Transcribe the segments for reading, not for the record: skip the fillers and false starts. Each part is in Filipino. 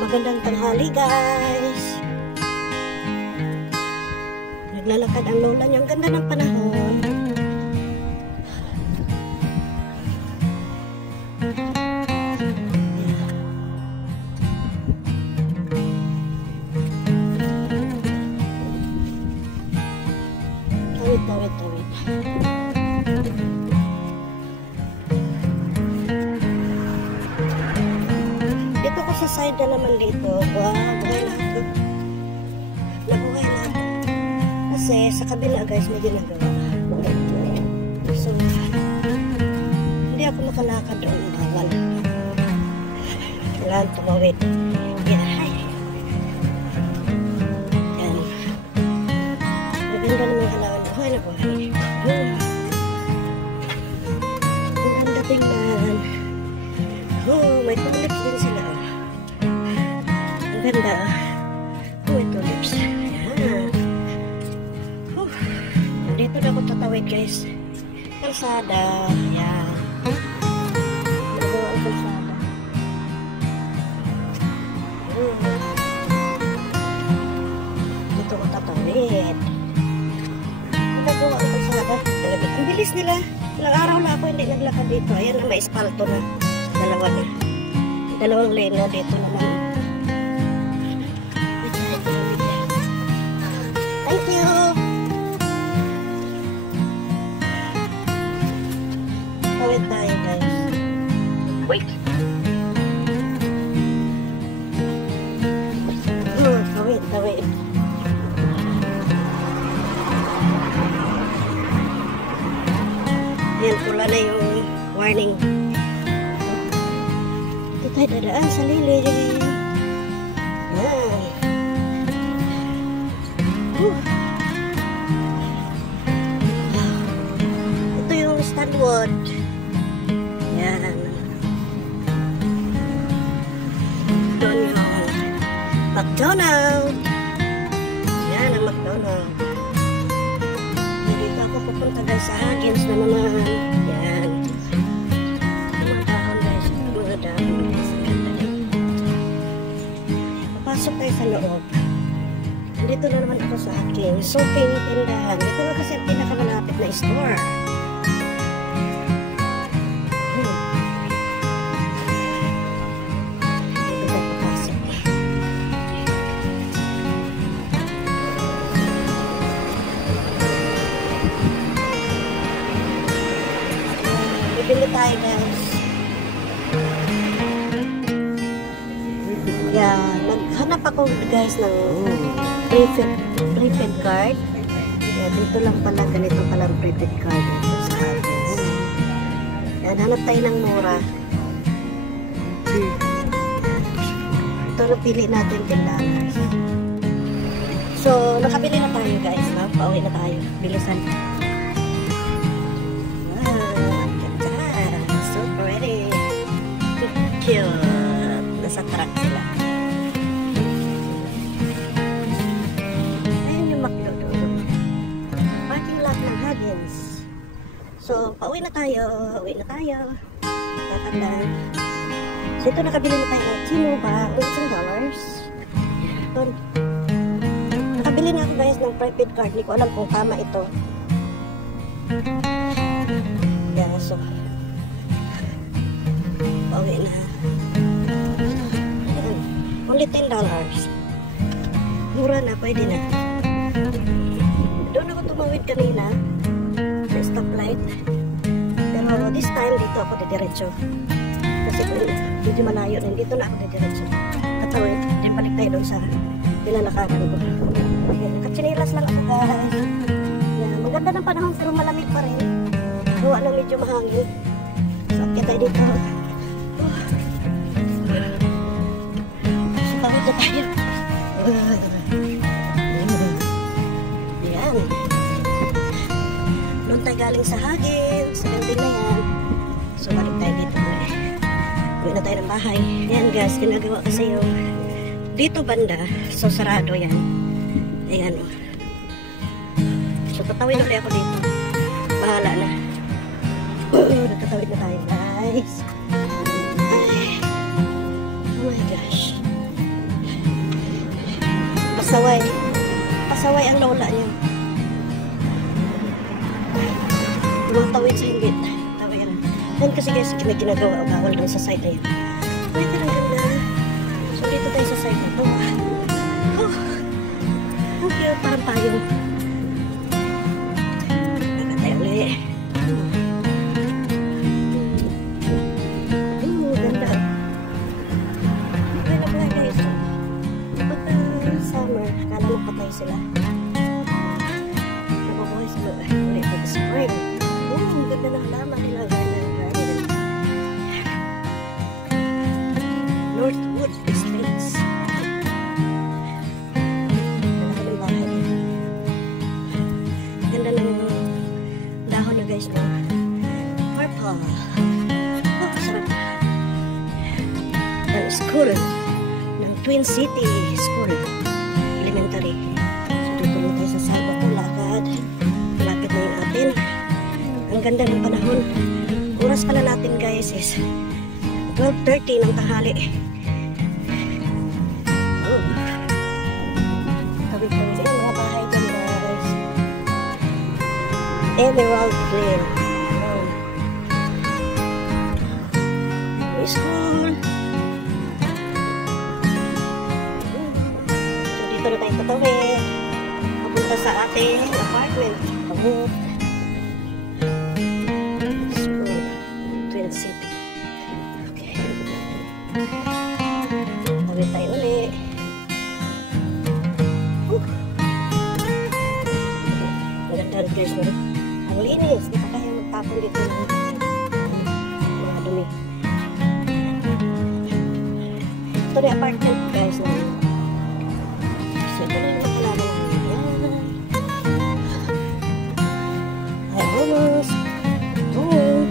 Magandang tanghali guys. Naglalakad ang lola niya. Ang ganda ng panahon. Tawid. Dito ko sa side na naman dito. Wow, buhay lahat. Nabuhay lahat. Kasi sa kabila guys may ginagawa. So, hindi ako makalakad doon. Bawal. Kailangan tumawid. Yan. Yan. Maganda naman halaman. Buhay na buhay. Ang ganda tingnan. Oh, may tulips din sila. Ang ganda. Oh, may tulips. Yan. Dito na ako tatawid guys. Kalsada. Yan. Nagawa ang kalsada. Dito ako tatawid. Nagawa ang kalsada. Ang bilis nila. Ilang araw na ako hindi naglakad dito. Ayan na, may espalto na. Dalawa na. Dalawang lane na dito naman. Thank you! Tawid tayo guys. Wait! Tawid. Yan, pula na yung warning. Ito tayo dadaan sa lilim. Yan. Ito yung Stanwood. Yan. Doon yung McDonald's. Yan ang McDonald's. Dito ako pupunta guys sa Huggins na naman. Yan. Mga dahon guys. Mga dahon guys. Papasok tayo sa loob. Dito na naman ako sa aking shopping tindahan. Ito na kasi ang pinakamalapit na store. Dito tayo papasok. Bibili tayo guys. Yeah, naghanap ako guys ng prepaid card. Yeah, dito lang pala, ganito pala ang prepaid card dito sa Huggins. Yan, hanap tayo ng mura. Ito na pili natin $10. So, nakabili na tayo guys. No? Pauwi na tayo. Bilisan. So pretty. Cute. Nasa truck sila. So, pauwi na tayo. Uwi na tayo. Tatandaan. So, ito nakabili na tayo ng $10. Ito. Nakabili na ako guys ng prepaid card. Hindi ko alam kung tama ito. Yeah, so. Pauwi na. Ayan. Only $10. Mura na. Pwede na. Doon ako tumawid kanina. Stoplight. Pero this time dito ako didiretso. Kasi medyo malayo rin. Dito na ako didiretso. Katawid. Then balik tayo doon sa pinalakaran ko. Okay, nakatsinilas lang ako guys. Yeah, maganda ng panahon pero malamig pa rin. Gawa lang medyo mahangin. So akit tayo dito. So tawid na tayo. Ayan. Tayo galing sa Huggins. Ganda na yan. So balik tayo dito. Uwi na tayo ng bahay. Yan guys, ginagawa kasi yung dito banda. So sarado yan. Ayan o. So tatawid ulit ako dito. Bahala na. Nagtatawid na tayo guys. Ay. Oh my gosh. pasaway. Pasaway ang lola niya. Tumatawid sa hingit. Tawid. Yan kasi guys, may ginagawa o bawal doon sa side na yan. Pwede lang ganda. So dito tayo sa side na to. Oh, ang cute, parang payong. Nakatay ulit. Ganda. Okay na pala guys. Pagka summer, kala mo patay sila. Nababuhay sila ulit pag spring. Ganda ng halaman nila. Northwood Estates. Ganda ng bahay. Ganda ng dahon na guys, no? Purple. Oh, kasarap. Ng school. Ng Twin City School. Elementary. So, dito na tayo sa Salva ko. Lakad. Malapit na yung atin. Ang ganda ng panahon. Oras pala natin guys is 12:30 ng tanghali. Tabi-tabi yung mga bahay dyan guys. Emerald Green. School. So dito na tayo tatawid. Papunta sa ating apartment. School. Twin City. Okay. Tawid tayo ulit. Maganda guys. Ang linis. Di pa kaya magtapon dito ng mga dumi. Ito na yung apartment guys. So ito na yung makalaman namin. Yan. Ay, almost. Home.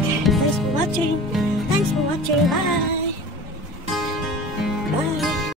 Okay. Thanks for watching. Thanks for watching. Bye.